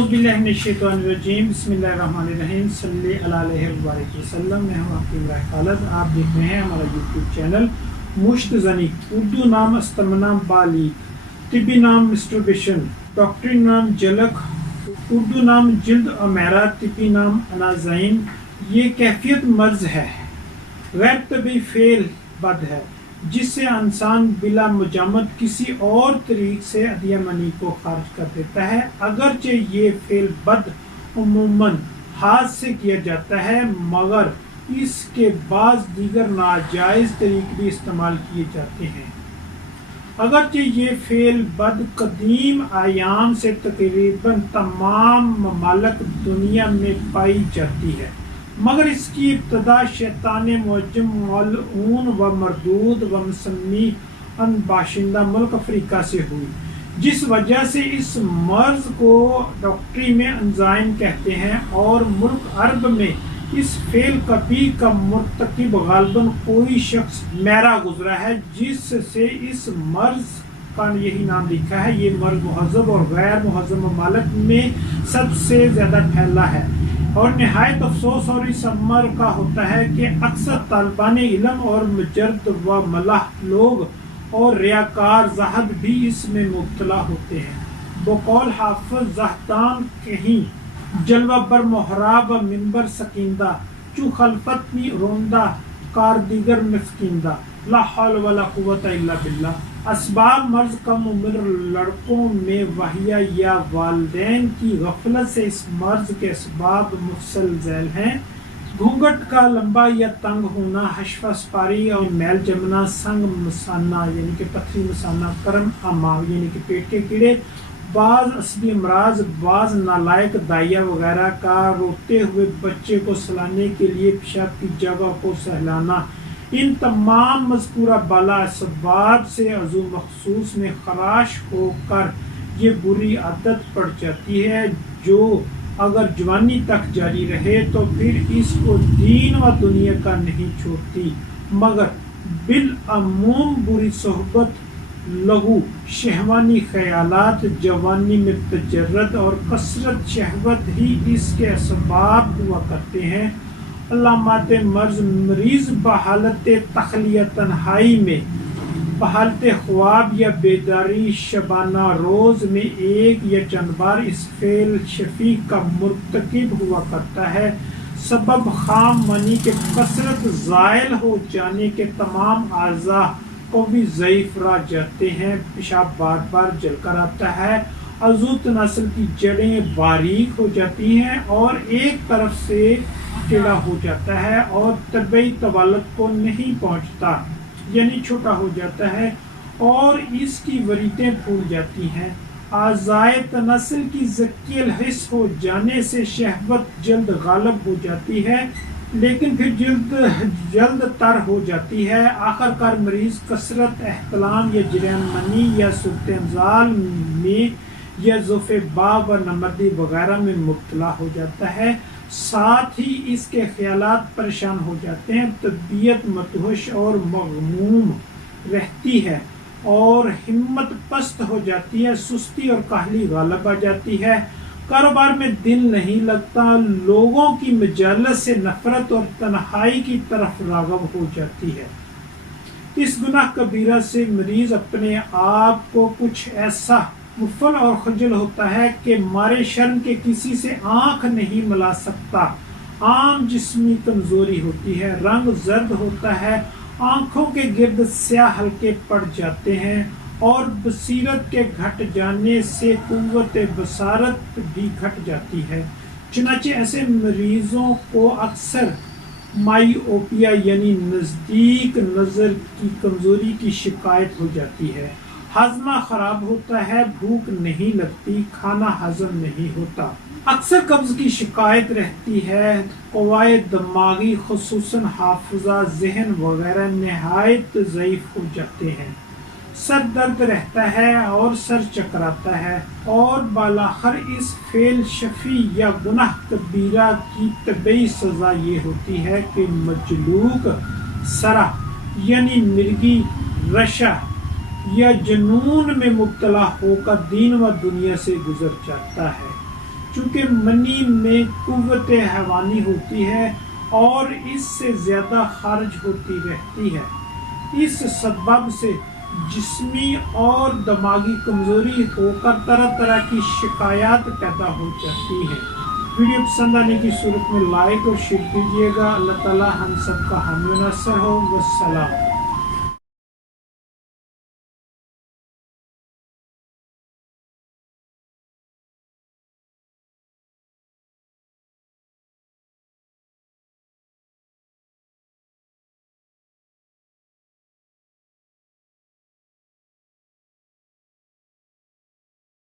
औज़ुबिल्लाहिमिनश्शैतानिर्रजीम बिस्मिल्लाहिर्रहमानिर्रहीम सल्ली अला अलैहि वसल्लम। मैं हूँ आपकी इमरान खालिद। आप देख रहे हैं हमारा यूट्यूब चैनल मुश्त ज़नीक। उर्दू नाम अस्तमना बालीग, तिब्बी नाम मिस्टरबेशन, डॉक्टरी नाम जलक, उर्दू नाम जिल्द अमेरा, तिब्बी नाम अनाज़ाइन। ये कैफियत मर्ज है, गैर तबी फेल बद है, जिससे इंसान बिला मुजामत किसी और तरीक से अदिया मनी को खारिज कर देता है। अगरचे ये फेल बद उमूमन हाथ से किया जाता है, मगर इसके बाद दीगर नाजायज़ तरीके भी इस्तेमाल किए जाते हैं। अगरचे ये फेल बद कदीम आयाम से तकरीबन तमाम ममालिक दुनिया में पाई जाती है, मगर इसकी इब्तदा शैतान मुअज्जम मलऊन व मरदूद व मुसम्मी अन बाशिंदा मुल्क अफ्रीका से हुई, जिस वजह से इस मर्ज को डॉक्टरी में अंजाइन कहते हैं। और मुल्क अरब में इस फेल कबी का मुर्तकिब गालबन कोई शख्स मैरा गुजरा है, जिससे इस मर्ज का यही नाम लिखा है। ये मर्ज मुहज़्ज़ब और गैर मुहज़्ज़ब ममालिक में सबसे ज़्यादा फैला है और नहायत अफसोस और इस अमर का होता है कि अक्सर तालिबान इल्म और मुजर्रद व मलाह लोग और रियाकार ज़ाहद भी इसमें मुब्तला होते हैं। बकौल हाफिज़ ज़हदान कहीं जलवा बर मोहराब मिंबर सकींदा चू खलफत मी रोंदा कार दिगर मिस्किंदा ला हौल वला कुव्वता इल्ला बिल्लाह। असबाब मर्ज कम उम्र लड़कों में वहिया या वालिदैन की गफलत से इस मर्ज के असबाब मुसलसल हैं। घूंघट का लंबा या तंग होना, हशफा स्पारी और मैल जमना, संग मसाना यानी कि पथरी मसाना, करम आमा यानी कि पेट के कीड़े, बाज असबी अमराज, बाज नालायक दाइया वगैरह का, रोते हुए बच्चे को सुलाने के लिए पेशाब की जगह को सहलाना। इन तमाम मज़कूरा बाला असबाब से अज़ू मखसूस में खराश होकर ये बुरी आदत पड़ जाती है, जो अगर जवानी तक जारी रहे तो फिर इसको दीन व दुनिया का नहीं छोड़ती, मगर बिल अमूम बुरी सोहबत, लघु शहवानी ख्यालात, जवानी में तजर्रद और कसरत शहवत ही इसके असबाब हुआ करते हैं। अलामात मर्ज मरीज बहालत तखलिया तन्हाई में, बहालत ख्वाब या बेदारी शबाना रोज में एक या चंद बार इस फेल शफीक का मुर्तकिब हुआ करता है। सबब खाम मनी के कसरत ज़ायल हो जाने के तमाम आज़ा को भी ज़ईफ़ रह जाते हैं, पेशाब बार बार जलकर आता है, अज़ू तनासल की जड़ें बारीक हो जाती हैं और एक तरफ से टेढ़ा हो जाता है और तबई तवालत को नहीं पहुंचता यानी छोटा हो जाता है और इसकी वरीतें फूल जाती हैं। आज़ाए तनासल की ज़कियल हिस्स हो जाने से शहवत जल्द गालब हो जाती है, लेकिन फिर जल्द तर हो जाती है। आखिरकार मरीज कसरत एहतलाम या जरियान मनी या सुर्तंजाल में या ज़ुफ़े बाब व नमर्दी वगैरह में मुब्तला हो जाता है। साथ ही इसके ख्यालात परेशान हो जाते हैं, तबीयत मतहुश और मगमूम रहती है और हिम्मत पस्त हो जाती है, सुस्ती और काहली गालब आ जाती है, कारोबार में दिल नहीं लगता, लोगों की मजालत से नफरत और तन्हाई की तरफ राग़ब हो जाती है। इस गुनाह कबीरा से मरीज अपने आप को कुछ ऐसा मुफल और खजल होता है कि मारे शर्म के किसी से आंख नहीं मिला सकता। आम जिस्मी कमजोरी होती है, रंग जर्द होता है, आंखों के गिर्द स्याह हल्के पड़ जाते हैं और बसीरत के घट जाने से कुव्वत बसारत भी घट जाती है। चुनाचे ऐसे मरीजों को अक्सर माइओपिया यानी नज़दीक नज़र की कमजोरी की शिकायत हो जाती है। हाजमा खराब होता है, भूख नहीं लगती, खाना हजम नहीं होता, अक्सर कब्ज की शिकायत रहती है, क़वाए दिमागी खुसूसन हाफिज़ा, ज़हन वगैरह नहायत ज़ईफ़ हो जाते हैं, सर दर्द रहता है और सर चकराता है। और बालाखर इस फेल शफी या गुनाह कबीरा की तबई सज़ा ये होती है कि मजलूक सरा यानी मिर्गी रशा या जुनून में मुब्तला होकर दीन व दुनिया से गुजर जाता है। چونکہ منی میں قوت حیوانی ہوتی ہے اور اس سے زیادہ خارج ہوتی رہتی ہے، اس سبب سے جسمی اور دماغی کمزوری ہو کر طرح طرح کی شکایات پیدا ہو جاتی ہیں۔ ویڈیو پسند آنے کی صورت میں لائک اور شیئر کیجیے گا۔ اللہ تعالی ہم سب کا حامی و ناصر ہو۔ والسلام۔